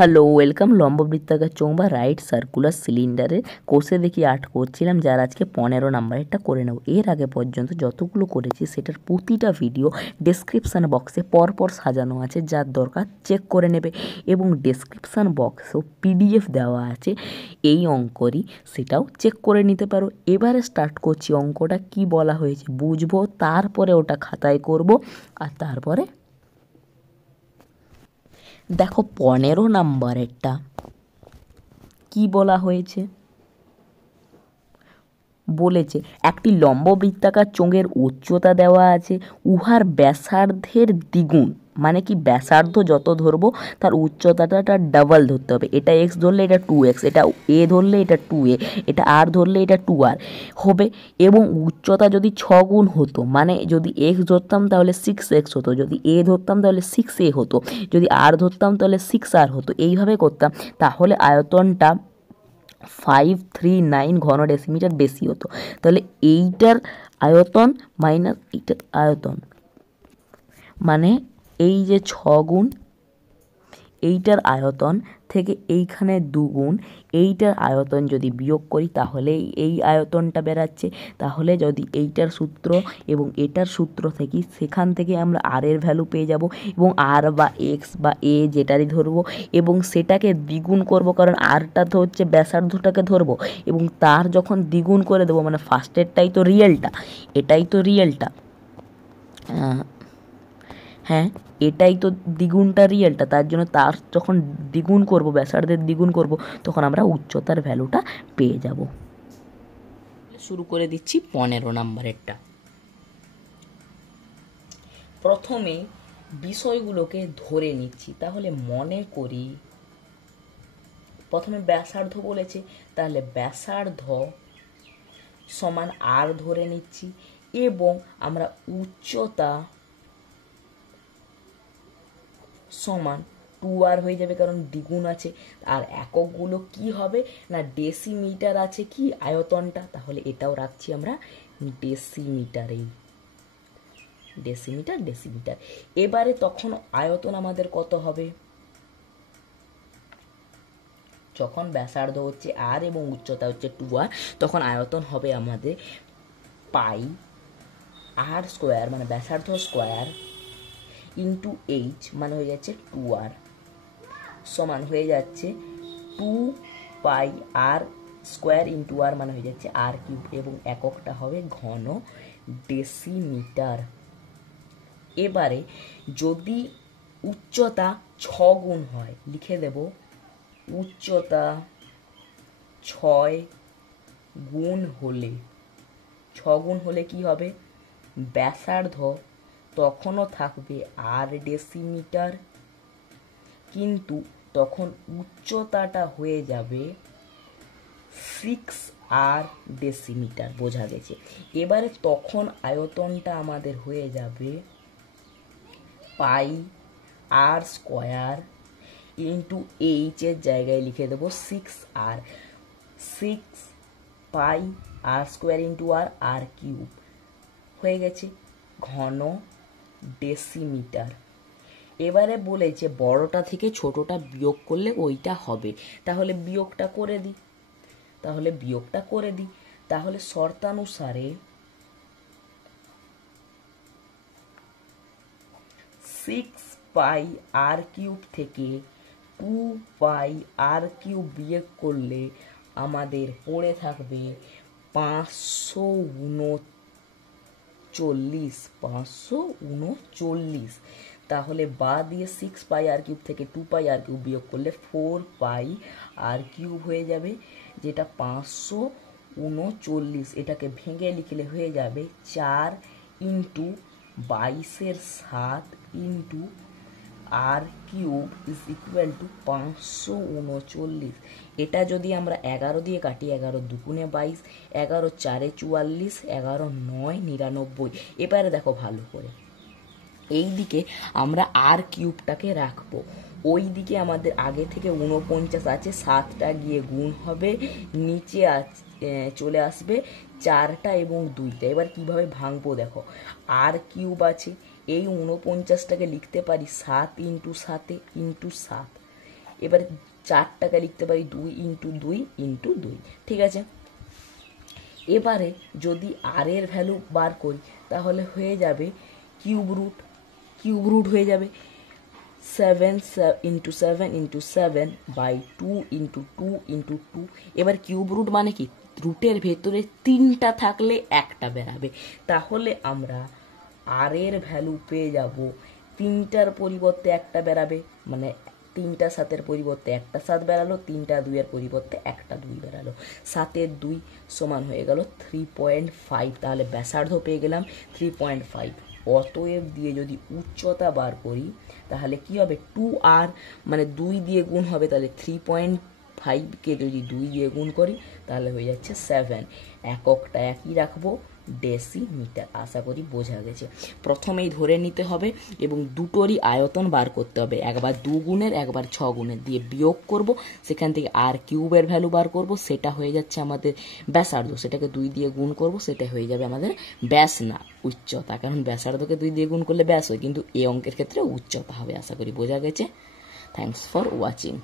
Hello welcome লম্ববৃত্তাকার চোঙ বা right circular সিলিন্ডারের কোষে দেখি 8 করছিলাম, যার আজকে 15 নাম্বারেরটা করে নেব। এর আগে পর্যন্ত যতগুলো করেছি সেটার প্রতিটা ভিডিও ডেসক্রিপশান বক্সে পরপর সাজানো আছে, যার দরকার চেক করে নেবে। এবং ডেসক্রিপশান বক্সেও পিডিএফ দেওয়া আছে এই অঙ্করই, সেটাও চেক করে নিতে পারো। এবারে স্টার্ট করছি, অঙ্কটা কি বলা হয়েছে বুঝবো, তারপরে ওটা খাতায় করব। আর তারপরে দেখো 15 নাম্বারেরটা কি বলা হয়েছে। বলেছে একটি লম্ববৃত্তাকার চোঙের উচ্চতা দেওয়া আছে, উহার ব্যাসার্ধের দ্বিগুণ, মানে কি ব্যাসার্ধ যত ধরবো তার উচ্চতাটা ডাবল ধরতে হবে। এটা এক্স ধরলে এটা 2x, এটা এ ধরলে এটা 2a, এটা আর ধরলে এটা 2r হবে। এবং উচ্চতা যদি 6 গুণ হতো, মানে যদি এক্স ধরতাম তাহলে 6x হতো, যদি এ ধরতাম তাহলে 6a হতো, যদি আর ধরতাম তাহলে 6r হতো। এইভাবে করতাম, তাহলে আয়তনটা 539 ঘন ডেসিমিটার বেশি হতো। তাহলে এইটার আয়তন মাইনাস এইটার আয়তন, মানে এই যে 6 গুণ এইটার আয়তন থেকে এইখানে 2 গুণ এইটার আয়তন যদি বিয়োগ করি তাহলে এই আয়তনটা বেরাচ্ছে। তাহলে যদি এইটার সূত্র এবং এটার সূত্র থেকে, সেখান থেকে আমরা আর এর ভ্যালু পেয়ে যাব, এবং আর বা এক্স বা এ যেটারই ধরবো এবং সেটাকে দ্বিগুণ করব, কারণ আরটা তো হচ্ছে ব্যাসার্ধটাকে ধরবো, এবং তার যখন দ্বিগুণ করে দেবো, মানে ফার্স্টেরটাই তো রিয়েলটা, এটাই তো রিয়েলটা, হ্যাঁ এটাই তো দ্বিগুণটা রিয়েলটা, তার জন্য তার যখন দ্বিগুণ করব, ব্যাসার্ধের দ্বিগুণ করব, তখন আমরা উচ্চতার ভ্যালুটা পেয়ে যাব। শুরু করে দিচ্ছি 15 নাম্বারেরটা। প্রথমে বিষয়গুলোকে ধরে নিচ্ছি, তাহলে মনে করি প্রথমে ব্যাসার্ধ বলেছে, তাহলে ব্যাসার্ধ সমান আর ধরে নিচ্ছি, এবং আমরা উচ্চতা সমান 2r হয়ে যাবে, কারণ দ্বিগুণ আছে। আর এককগুলো কি হবে না, ডেসিমিটার আছে কি আয়তনটা, তাহলে এটাও রাখছি আমরা ডেসিমিটারেই, ডেসিমিটার ডেসিমিটার। এবারে তখন আয়তন আমাদের কত হবে, যখন ব্যাসার্ধ হচ্ছে আর এবং উচ্চতা হচ্ছে 2r, তখন আয়তন হবে আমাদের পাই আর স্কোয়ার, মানে ব্যাসার্ধ স্কোয়ার ইন্টু এইচ, মানে হয়ে যাচ্ছে 2r, সমান হয়ে যাচ্ছে 2 πr স্কোয়ার ইন্টু আর, মানে হয়ে যাচ্ছে আর কিউব, এবং এককটা হবে ঘন ডেসিমিটার। এবারে যদি উচ্চতা 6 গুণ হয়, লিখে দেব উচ্চতা 6 গুণ হলে, 6 গুণ হলে কি হবে, ব্যাসার্ধ তখনও থাকবে আর ডেসিমিটার, কিন্তু তখন উচ্চতাটা হয়ে যাবে 6r ডেসিমিটার, বোঝা গেছে। এবারে তখন আয়তনটা আমাদের হয়ে যাবে পাই আর স্কোয়ার ইন্টু এইচ এর জায়গায় লিখে দেবো 6r, 6 পাই আর স্কোয়ার ইন্টু আর, আর কিউব হয়ে গেছে ঘন ডেসিমিটার। এবারে বলেছে বড়টা থেকে ছোটটা বিয়োগ করলে ওইটা হবে, তাহলে বিয়োগটা করে দিই, তাহলে শর্তানুসারে 6 পাই আর কিউব থেকে 2 পাই আর কিউব বিয়োগ করলে আমাদের পড়ে থাকবে 539, তাহলে বা দিয়ে 6 পাই আর কিউব থেকে 2 পাই আর কিউব বিয়োগ করলে 4 পাই আর কিউব হয়ে যাবে, যেটা 539। এটাকে ভেঙে লিখলে হয়ে যাবে 4 ইন্টু 22/7 ইন্টু আর কিউব ইজ ইকুয়াল টু 539। এটা যদি আমরা 11 দিয়ে কাটি, 11 দুগুণে 22, 11 চারে 44, 11 9 99। এবারে দেখো ভালো করে, এই দিকে আমরা আর কিউবটাকে রাখবো, ওই দিকে আমাদের আগে থেকে 49 আছে, 7টা গিয়ে গুণ হবে, নিচে চলে আসবে 4টা এবং 2টা। এবার কিভাবে ভাঙবো দেখো, আর কিউব আছে, এই 49টাকে লিখতে পারি 7 ইন্টু 7 ইন্টু 7, এবারে 4টাকে লিখতে পারি 2 ইন্টু 2 ইন্টু 2, ঠিক আছে। এবারে যদি আর এর ভ্যালু বার করি তাহলে হয়ে যাবে কিউব রুট হয়ে যাবে 7 into 7 into 7 by 2 into 2 into 2। এবার কিউব রুট মানে কি, রুটের ভেতরে 3টা থাকলে একটা বেরাবে, তাহলে আমরা আর এর ভ্যালু পেয়ে যাব 3টার পরিবর্তে একটা বেরাবে, মানে 3টা 7-এর পরিবর্তে একটা 7 বেরালো, 3টা 2-এর পরিবর্তে একটা 2 বেরালো, 7-এর 2 সমান হয়ে গেল 3.5। তাহলে ব্যাসার্ধ পেয়ে গেলাম 3.5। অতএব দিয়ে যদি উচ্চতা বার করি তাহলে কি হবে, 2r মানে 2 দিয়ে গুণ হবে, তাহলে 3.5কে যদি 2 দিয়ে গুণ করি তাহলে হয়ে যাচ্ছে 7। এককটা একই রাখবো, ডেসিমিটার। আশা করি বোঝা গেছে। প্রথমেই ধরে নিতে হবে এবং দুটোরই আয়তন বার করতে হবে, একবার 2 গুণের একবার 6 গুণের, দিয়ে বিয়োগ করব, সেখান থেকে আর কিউবের ভ্যালু বার করব, সেটা হয়ে যাচ্ছে আমাদের ব্যাসার্ধ, সেটাকে 2 দিয়ে গুণ করব, সেটা হয়ে যাবে আমাদের ব্যাস না উচ্চতা, কারণ ব্যাসার্ধকে 2 দিয়ে গুণ করলে ব্যাস হয়, কিন্তু এই অঙ্কের ক্ষেত্রে উচ্চতা হবে। আশা করি বোঝা গেছে। Thanks for watching.